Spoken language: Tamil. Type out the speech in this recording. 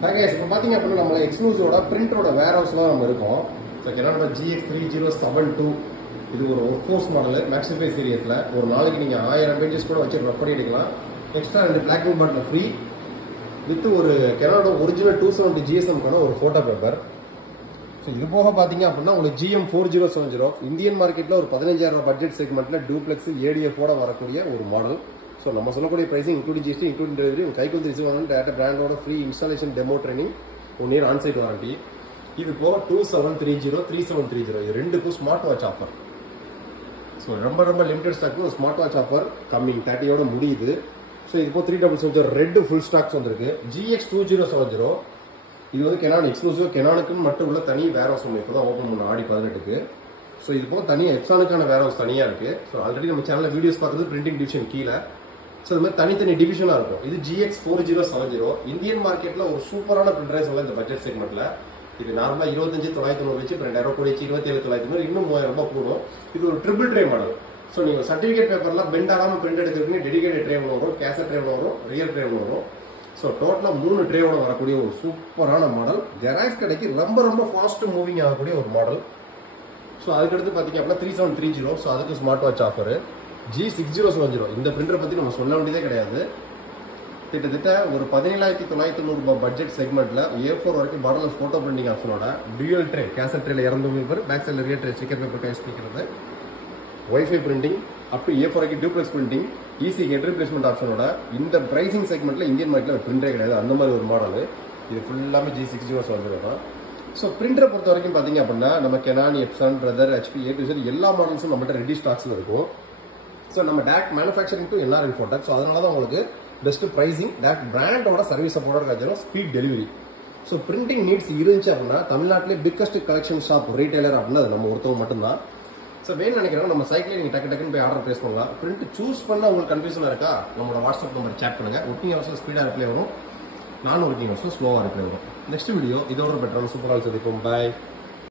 இப்போ பார்த்தீங்க அப்படின்னா நம்ம எக்ஸ்க்ளூசிவோட பிரிண்டரோட வேர் ஹவுஸ் தான் நம்ம இருக்கோம். ஸோ நம்ம GX3072 இது ஒரு ஒர்க்ஃபோர்ஸ் மாடல் மேக்ஸிஃபை சீரியஸில் ஒரு நாளைக்கு நீங்கள் 1000 பேஜஸ் கூட வச்சு ரெஃபர் பண்ணிக்கலாம். Extra 2 black and bottle free with ஒரு கெனானோட ஒரிஜினல் 270 GSM-க்கான ஒரு ஃபோட்டோ பேப்பர். ஸோ இது போக பார்த்தீங்க அப்படின்னா உங்களுக்கு GM4070 இந்தியன் மார்க்கெட்டில் ஒரு 15,000 பட்ஜெட் செக்மெண்ட்டில் டூப்ளெக்ஸ் ADF-ஓட வரக்கூடிய ஒரு மாடல். ஸோ நம்ம சொல்லக்கூடிய pricing including GST including delivery உங்கள் கைக்கு வந்து ரிசீவ் ஆகணும். டேரக்ட் பிராண்டோட free installation demo training 1 year onsite warranty. இது போக 2730 3730 இது ரெண்டுக்கும் ஸ்மார்ட் வாட்ச் ஆஃபர். ஸோ ரொம்ப லிமிடெட் ஸ்டாக் ஒரு ஸ்மார்ட் வாட்ச் ஆஃபர் கம்மிங் 30யோட முடியுது. ஸோ இது போக 3770 ரெட் ஃபுல் ஸ்டாக்ஸ் வந்திருக்கு. GX2070 இது வந்து கெனான் எக்ஸ்க்ளூசிவ் கெனானுக்குன்னு மட்டும் உள்ள தனி வேர் ஹவுஸ் நம்ம இப்போ தான் ஓப்பன் பண்ண ஆடி 18க்கு. ஸோ இது போக தனியாக எப்சானுக்கான வேர் ஹவுஸ் தனியாக இருக்குது. ஸோ ஆல்ரெடி நம்ம சேனலில் வீடியோஸ் பார்த்தது பிரிண்டிங் டிவிஷன் கீழே. ஸோ இது மாதிரி தனித்தனி டிவிஷனாக இருக்கும். இது GX4070 இந்தியன் மார்க்கெட்டில் ஒரு சூப்பரான பிரிண்டரே சொல்லலாம் இந்த பட்ஜெட் செக்மெண்ட்டில். இது நார்மலாக 25,990 வச்சு 2,000 கூட வச்சு 27,990 இன்னும் 3,000 ரூபாய் கூடும். இது ஒரு ட்ரிபிள் ட்ரே மாடல். ஸோ நீங்கள் சர்டிஃபிகேட் பேப்பர்லாம் பெண்ட் ஆகாமல் பிரிண்ட் எடுக்கிறதுக்கு டெடிகேட்டட் ட்ரே வரும், கேசட் ட்ரே வரும், ரியல் ட்ரே வரும். ஸோ டோட்டலாக 3 ட்ரேவோட வரக்கூடிய ஒரு சூப்பரான மாடல். ஜெராக்ஸ் கடைக்கு ரொம்ப ஃபாஸ்ட் மூவிங் ஆகக்கூடிய ஒரு மாடல். ஸோ அதுக்கடுத்து பார்த்தீங்க அப்படின்னா 3730 ஸோ அதுக்கு ஸ்மார்ட் வாட்ச் ஆஃபர். G6070 இந்த பிரிண்டரை பற்றி நம்ம சொல்ல வேண்டியதே கிடையாது. கிட்டத்தட்ட ஒரு 17,990 பட்ஜெட் செக்மெண்ட்ல A4 வரைக்கும் பார்டர்லெஸ் போட்டோ பிரிண்டிங் ஆப்ஷனோட டியூயல் ட்ரே கேசட் ட்ரேல 200 பேப்பர் பேக் சைடில் ரியல் ட்ரே ஸ்டிக்கர் பேப்பர் கைஸ் பண்ணிக்கிறது wifi printing up to A4 வரைக்கும் duplex printing easy head replacement ஆப்ஷனோட இந்த பிரைசிங் செக்மெண்ட்ல இந்தியன் மார்க்கெட்ல பிரிண்டரே கிடையாது. அந்த மாதிரி ஒரு மாடல் இது ஃபுல்லாமே G6070 தான். ஸோ பிரிண்டரை பொறுத்த வரைக்கும் பார்த்தீங்க அப்படின்னா நம்ம Canon, Epson, Brother, HP A to Z எல்லா மாடல்ஸும் நம்மகிட்ட ரெடி ஸ்டாக்ஸ்ல இருக்கும். ஸோ நம்ம direct manufacturing to NR Infotech. So அதனால தான் உங்களுக்கு பெஸ்ட் ப்ரைசிங் டேரக்ட் பிராண்டோட சர்வீஸ் சப்போர்ட்டோட கிடைச்சிடும், speed delivery. So printing needs இருந்துச்சு அப்படின்னா தமிழ்நாட்டிலே பிக்கஸ்ட் கலெக்ஷன் ஷாப் ரீட்டைலர் அப்படின்னா அது நம்ம ஒருத்தவங்க மட்டும்தான். ஸோ வேணும் நினைக்கிறோம் நம்ம சைட்லேயே நீங்கள் டக்குன்னு போய் ஆர்டர் பிளேஸ் பண்ணலாம். பிரிண்ட் சூஸ் பண்ண உங்களுக்கு கன்ஃபியூஷனாக இருக்கா நம்மளோட வாட்ஸ்அப் நம்பர் சேட் பண்ணுங்க. ஒர்க்கிங் ஹவர்ஸில் ஸ்பீடாக ரிப்ளை வரும், நான் ஒர்க்கிங் ஹவர்ஸில் ஸ்லோவாக ரிப்ளை வரும். நெக்ஸ்ட் வீடியோ இதோட பெட்டரான சூப்பராக சந்திப்போம். பாய்.